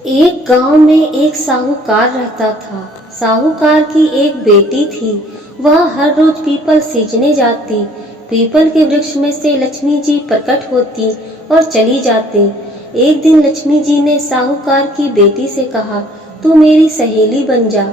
एक गांव में एक साहूकार रहता था। साहूकार की एक बेटी थी। वह हर रोज पीपल सींचने जाती। पीपल के वृक्ष में से लक्ष्मी जी प्रकट होती और चली जाती। एक दिन लक्ष्मी जी ने साहूकार की बेटी से कहा, तू मेरी सहेली बन जा।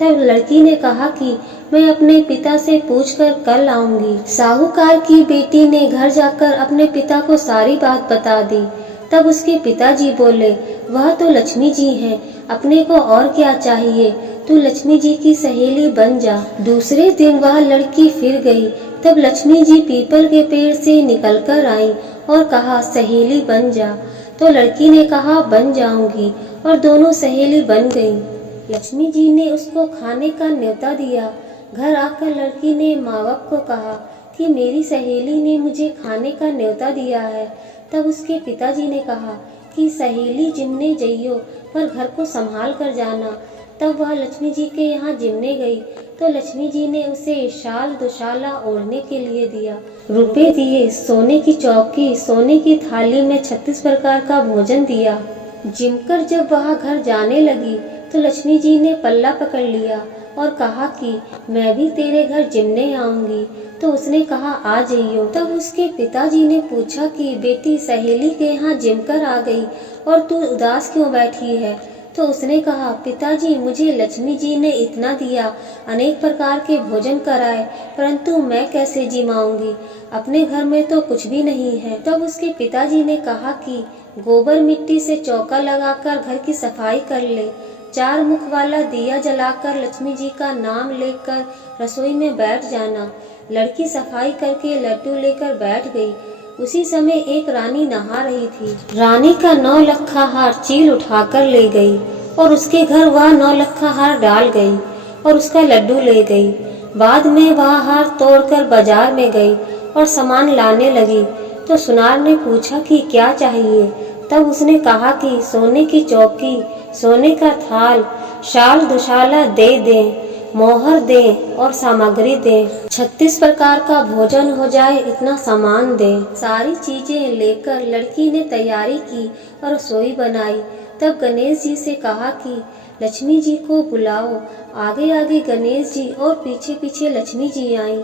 तब लड़की ने कहा कि मैं अपने पिता से पूछकर कल आऊंगी। साहूकार की बेटी ने घर जाकर अपने पिता को सारी बात बता दी। तब उसके पिताजी बोले, वह तो लक्ष्मी जी हैं, अपने को और क्या चाहिए, तू लक्ष्मी जी की सहेली बन जा। दूसरे दिन वह लड़की फिर गई। तब लक्ष्मी जी पीपल के पेड़ से निकलकर आई और कहा, सहेली बन जा। तो लड़की ने कहा, बन जाऊंगी, और दोनों सहेली बन गईं। लक्ष्मी जी ने उसको खाने का न्योता दिया। घर आकर लड़की ने माँ बाप को कहा कि मेरी सहेली ने मुझे खाने का न्योता दिया है। तब उसके पिताजी ने कहा कि सहेली जिमने जइयो, पर घर को संभाल कर जाना। तब वह लक्ष्मी जी के यहाँ जिमने गई तो लक्ष्मी जी ने उसे शाल दुशाला ओढ़ने के लिए दिया, रुपए दिए, सोने की चौकी, सोने की थाली में 36 प्रकार का भोजन दिया। जिमकर जब वह घर जाने लगी तो लक्ष्मी जी ने पल्ला पकड़ लिया और कहा कि मैं भी तेरे घर जिमने आऊंगी। तो उसने कहा, आ जाइयो। तब उसके पिताजी ने पूछा कि बेटी सहेली के यहाँ जिमकर आ गई और तू उदास क्यों बैठी है। तो उसने कहा, पिताजी मुझे लक्ष्मी जी ने इतना दिया, अनेक प्रकार के भोजन कराए, परंतु मैं कैसे जिमाऊंगी, अपने घर में तो कुछ भी नहीं है। तब उसके पिताजी ने कहा कि गोबर मिट्टी से चौका लगाकर घर की सफाई कर ले, 4 मुख वाला दिया जलाकर लक्ष्मी जी का नाम लेकर रसोई में बैठ जाना। लड़की सफाई करके लड्डू लेकर बैठ गई। उसी समय एक रानी नहा रही थी। रानी का 9 लखा हार चील उठाकर ले गई और उसके घर वह 9 लखा हार डाल गई और उसका लड्डू ले गई। बाद में वह हार तोड़कर बाजार में गई और सामान लाने लगी। तो सुनार ने पूछा कि क्या चाहिए। तब उसने कहा कि सोने की चौकी, सोने का थाल, शाल दुशाला दे दें, मोहर दे और सामग्री दे, 36 प्रकार का भोजन हो जाए इतना सामान दे। सारी चीजें लेकर लड़की ने तैयारी की और रसोई बनाई। तब गणेश जी से कहा कि लक्ष्मी जी को बुलाओ। आगे आगे गणेश जी और पीछे पीछे लक्ष्मी जी आई।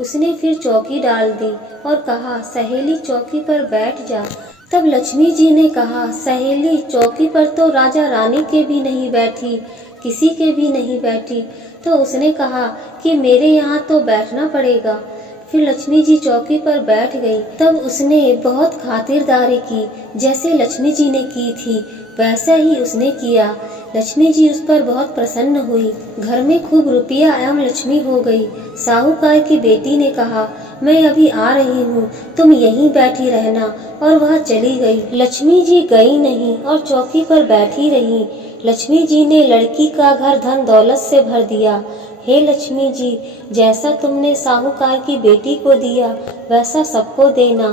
उसने फिर चौकी डाल दी और कहा, सहेली चौकी पर बैठ जा। तब लक्ष्मी जी ने कहा, सहेली चौकी पर तो राजा रानी के भी नहीं बैठी, किसी के भी नहीं बैठी। तो उसने कहा कि मेरे यहाँ तो बैठना पड़ेगा। फिर लक्ष्मी जी चौकी पर बैठ गई। तब उसने बहुत खातिरदारी की, जैसे लक्ष्मी जी ने की थी वैसा ही उसने किया। लक्ष्मी जी उस पर बहुत प्रसन्न हुई। घर में खूब रुपया एवं लक्ष्मी हो गई। साहूकार की बेटी ने कहा, मैं अभी आ रही हूँ, तुम यहीं बैठी रहना, और वह चली गई। लक्ष्मी जी गई नहीं और चौकी पर बैठी रही। लक्ष्मी जी ने लड़की का घर धन दौलत से भर दिया। हे लक्ष्मी जी, जैसा तुमने साहूकार की बेटी को दिया वैसा सबको देना।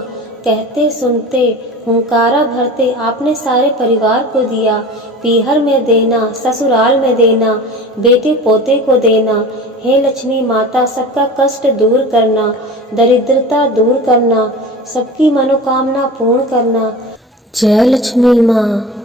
कहते सुनते हुंकारा भरते आपने सारे परिवार को दिया। पीहर में देना, ससुराल में देना, बेटे पोते को देना। हे लक्ष्मी माता, सबका कष्ट दूर करना, दरिद्रता दूर करना, सबकी मनोकामना पूर्ण करना। जय लक्ष्मी माँ।